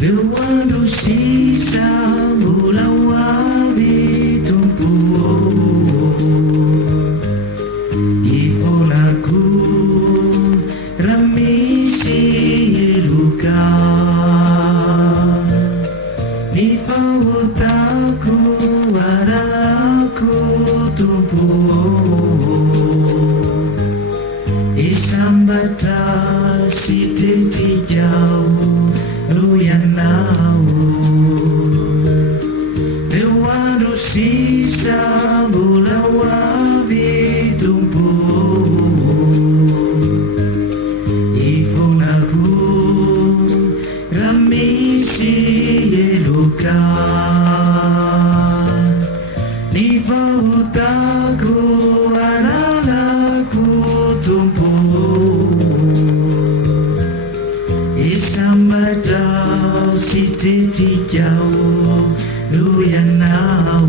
Lewando sisa mulawawi tumpuo iponaku ramisi luka nipautaku adalaku tumpuo isambata sititi jauh Luyanau Lewando sisa mulawawi tumpu ifunaku ramisi yeluka nipautaku adalaku tumpu Isambata sititi jauh Luyanau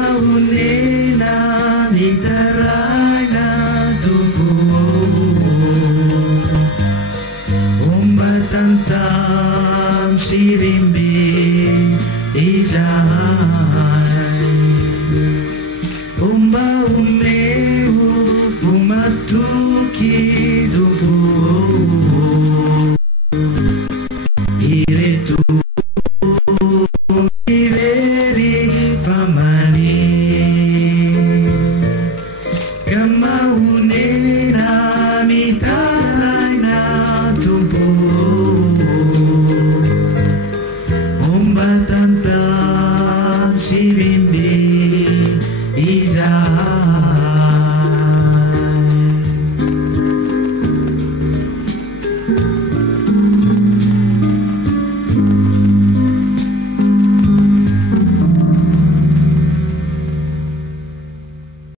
Kamaunena nitaraina tumpuo Umbatantam sirimbi izahai Umba umeu fumatuki tumpuo Iretu Kamaunena nitaraina tumpuo Umbatantam sirimbi izahai